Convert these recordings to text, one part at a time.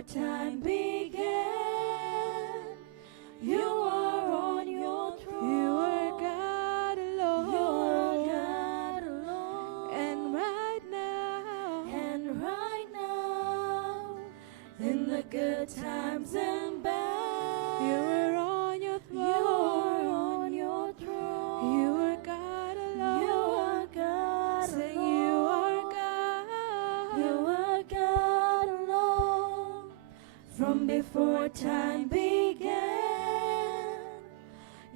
before time began. You are on your throne. You are God alone. You are God alone. And right now, in the good times and bad, you are on your throne. You are on your throne. You are God alone. You are God Say alone. you are God. You are God alone. From before time began,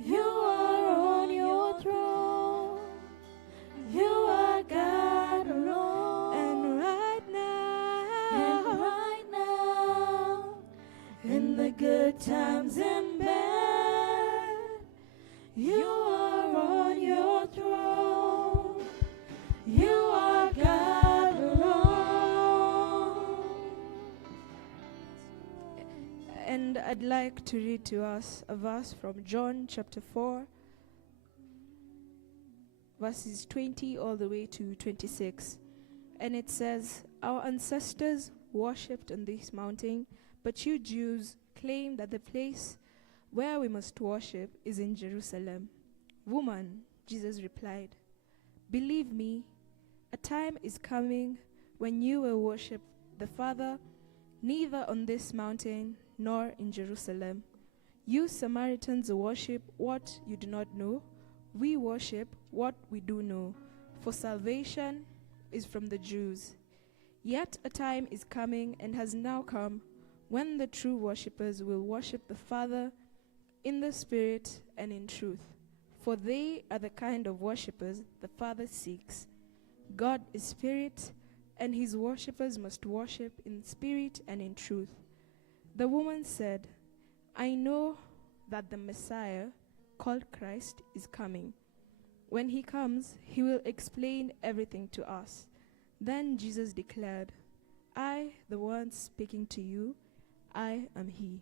you are on your throne. You are God alone. And right now, in the good times and bad, you are on your throne. You are God alone. And I'd like to read to us a verse from John chapter 4, verses 20 all the way to 26. And it says, "Our ancestors worshipped on this mountain, but you Jews claim that the place where we must worship is in Jerusalem." "Woman," Jesus replied, "believe me, a time is coming when you will worship the Father neither on this mountain nor in Jerusalem. You Samaritans worship what you do not know. We worship what we do know, for salvation is from the Jews. Yet a time is coming and has now come when the true worshippers will worship the Father in the Spirit and in truth, for they are the kind of worshippers the Father seeks. God is Spirit, and his worshippers must worship in spirit and in truth." The woman said, "I know that the Messiah, called Christ, is coming. When he comes, he will explain everything to us." Then Jesus declared, "I, the one speaking to you, I am he."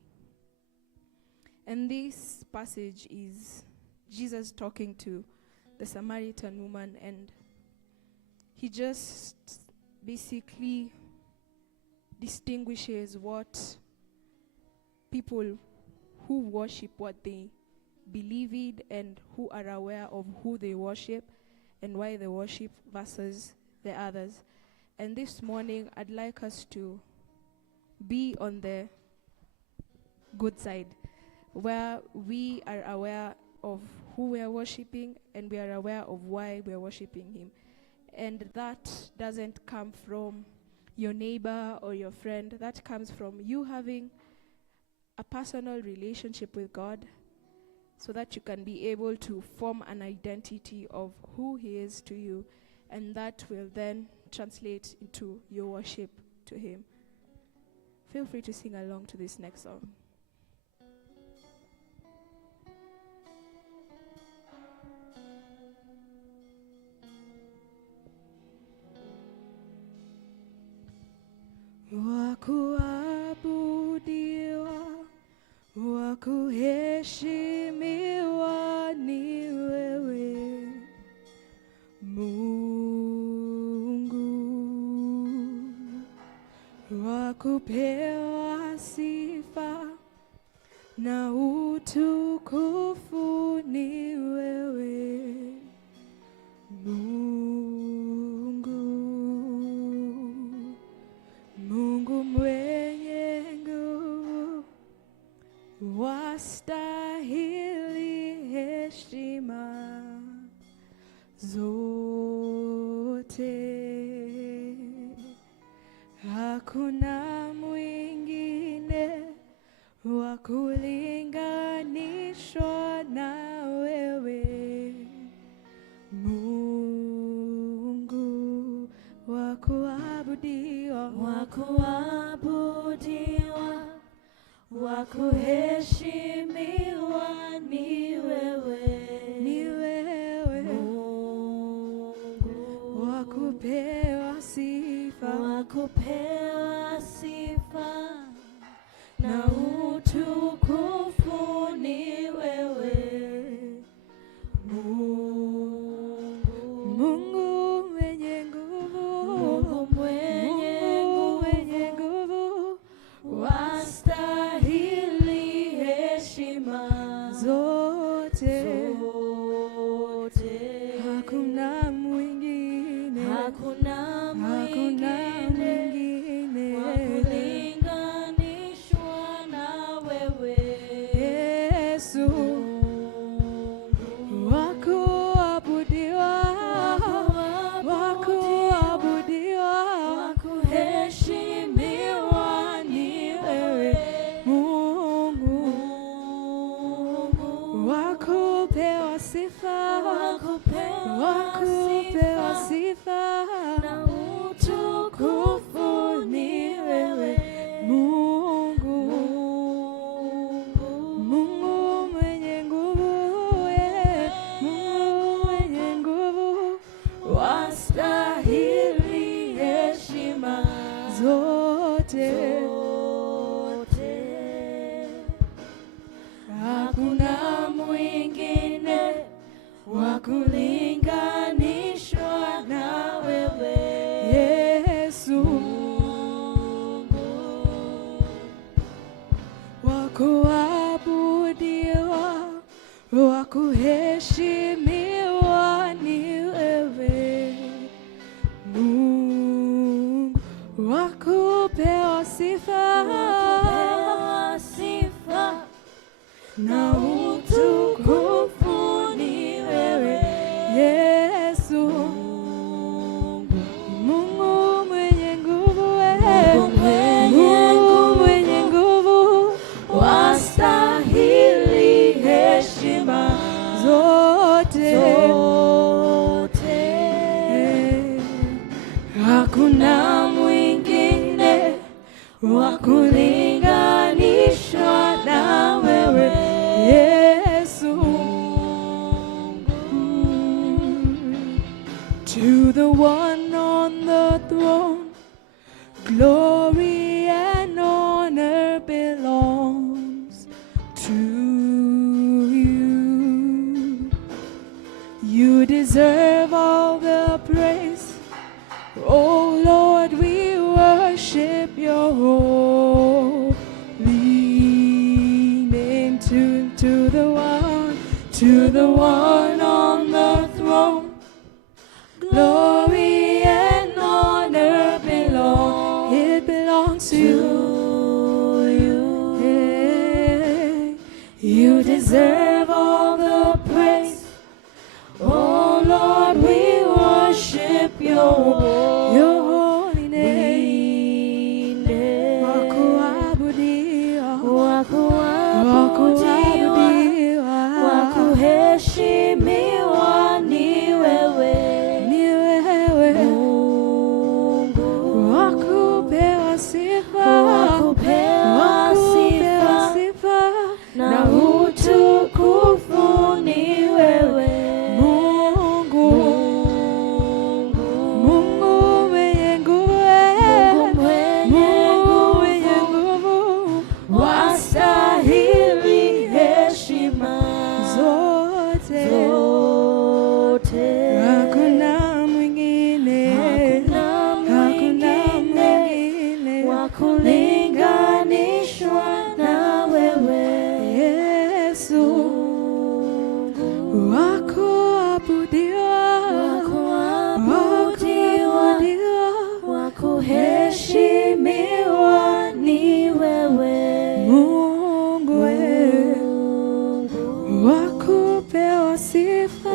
And this passage is Jesus talking to the Samaritan woman, and he just basically distinguishes what people who worship what they believe in and who are aware of who they worship and why they worship versus the others. And this morning, I'd like us to be on the good side, where we are aware of who we are worshiping and we are aware of why we are worshiping him. And that doesn't come from your neighbor or your friend. That comes from you having a personal relationship with God, so that you can be able to form an identity of who he is to you, and that will then translate into your worship to him. Feel free to sing along to this next song. Wakuabudiwa, wakuheshimiwa ni wewe Mungu, wakupewa sifa na utukufu ni wewe Mungu mwenye nguvu, wastahili heshima zote. Hakuna mwingine wa kulinganishwa na wewe Mungu, wa kuabudiwa, wa kuheshimiwa ni wewe Mungu, wa kupewa sifa na utukufu ni wewe Mungu mwenye nguvu, Mungu mwenye nguvu, wa zote. Hakuna mwingine wa kulinganishwa na wewe, Yesu, wa kuabudiwa, wa kuheshimiwa ni wewe, Mungu wa kupewa sifa na utukufu ni wewe, Yesu, Mungu mwenye nguvu, Mungu mwenye nguvu, wastahili heshima zote. Hakuna mwingine wa kulinganishwa na wewe, Yesu. To the one on the throne, glory and honor belongs to you. You deserve all the praise. Oh Lord, we worship your holy name. To the one on the throne, glory and honor belong. It belongs to you. Yeah. You deserve all the praise. Oh Lord, we worship your holy name. Wakuabudiwa, wakuheshimiwa ni wewe, Mungu, wakupewa sifa na utukufu ni wewe, Mungu mwenye nguvu, wastahili heshima zote. Hakuna mwingine wa kulinganishwa na wewe, Yesu, wa kuabudiwa, wa kuheshimiwa ni wewe, Mungu, wa kupewa sifa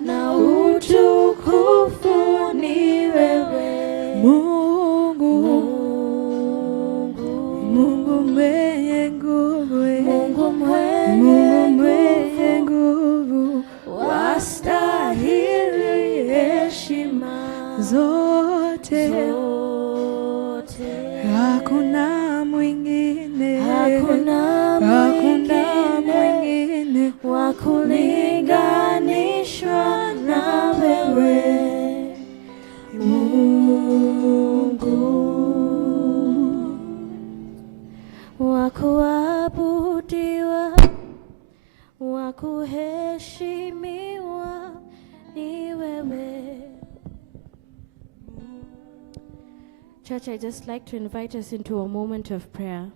na utukufu ni wewe, Mungu mwenye nguvu, wastahili heshima zote. Hakuna mwingine wa kulinganishwa na wewe, Mungu, wa kuabudiwa, wa kuheshimiwa ni wewe. Church, I just like to invite us into a moment of prayer.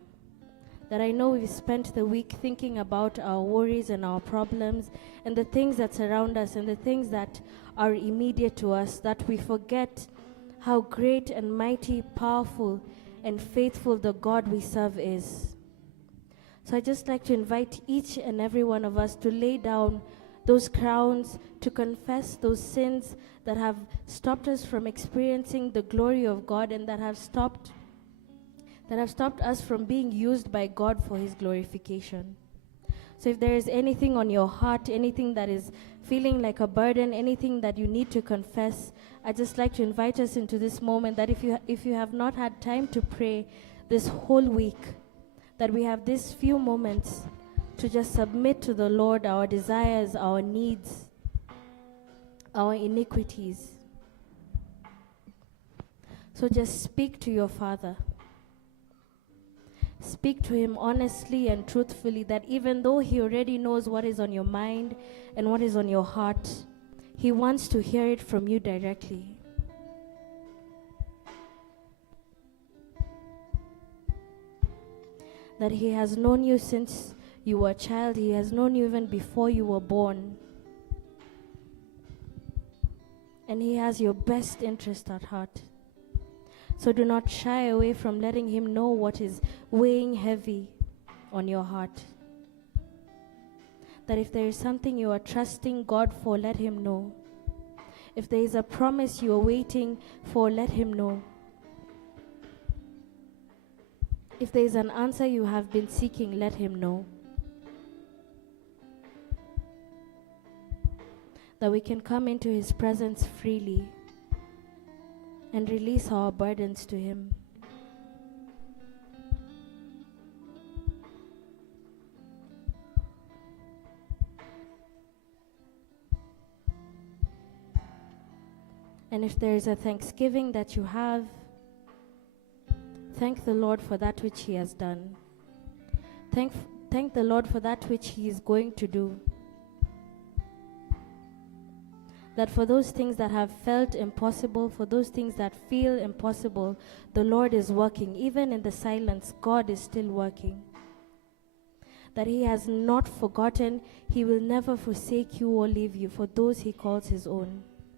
That I know we've spent the week thinking about our worries and our problems and the things that surround us and the things that are immediate to us, that we forget how great and mighty, powerful and faithful the God we serve is. So I just like to invite each and every one of us to lay down those crowns, to confess those sins that have stopped us from experiencing the glory of God and that have stopped us from being used by God for His glorification. So if there is anything on your heart, anything that is feeling like a burden, anything that you need to confess, I'd just like to invite us into this moment that if you have not had time to pray this whole week, that we have these few moments to just submit to the Lord our desires, our needs, our iniquities. So just speak to your Father. Speak to him honestly and truthfully, that even though he already knows what is on your mind and what is on your heart, he wants to hear it from you directly. That he has known you since you were a child. He has known you even before you were born. And he has your best interest at heart. So do not shy away from letting him know what is weighing heavy on your heart. That if there is something you are trusting God for, let him know. If there is a promise you are waiting for, let him know. If there is an answer you have been seeking, let him know. That we can come into his presence freely and release our burdens to him. And if there is a thanksgiving that you have, thank the Lord for that which he has done. Thank the Lord for that which he is going to do. That for those things that have felt impossible, for those things that feel impossible, the Lord is working. Even in the silence, God is still working. That he has not forgotten, he will never forsake you or leave you for those he calls his own.